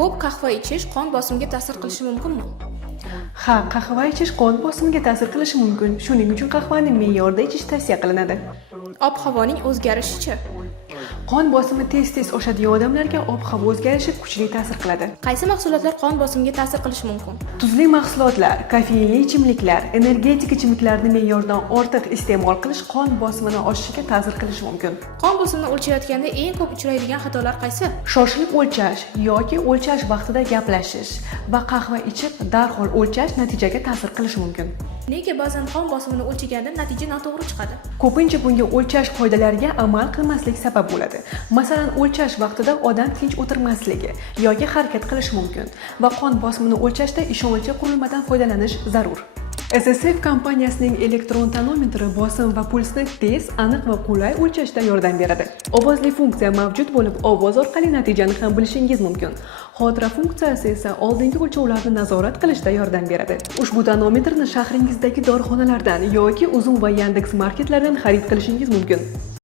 Ko'p qahva ichish qon bosimiga ta'sir qilishi mumkinmi? Ha, qahva ichish qon bosimiga ta'sir qilishi mumkin. Shuning uchun qahvani me'yorda ichish tavsiya qilinadi. Ob-havoning o'zgarishi-chi? Qon bosimi tez-tez oshadigan odamlarga ob-havo o'zgarishi kuchli ta'sir qiladi. Qaysi mahsulotlar qon bosimiga ta'sir qilishi mumkin? Tuzli mahsulotlar, kofeinli ichimliklar, energetik ichimliklarni me'yordan ortiq iste'mol qilish qon bosimini oshishiga ta'sir qilishi mumkin. Qon bosimini o'lchayotganda eng ko'p uchraydigan xatolar qaysi? Shoshilib o'lchash yoki o'lchash vaqtida gaplashish va qahva ichib darhol o'lchash natijaga ta'sir qilishi mumkin. Nega ba'zan qon bosimini o'lchaganda natija noto'g'ri chiqadi? Ko'pincha bunga o'lchash qoidalariga amal qilmaslik sabab bo'ladi. Masalan, o'lchash vaqtida odam tinch o'tirmasligi yoki harakat qilishi mumkin va qon bosimini o'lchashda ishonchli qurilmadan foydalanish zarur. SSF kompaniyasining elektron tonometri bosim va pulsni tez, aniq va qulay o'lchashda yordam beradi. Ovozli funksiya mavjud bo'lib, ovoz orqali natijani ham bilishingiz mumkin. Xotira funksiyasi esa oldingi o'lchovlarni nazorat qilishda yordam beradi. Ushbu tonometrni shahringizdagi dorixonalardan yoki Uzum va Yandex marketlardan xarid qilishingiz mumkin.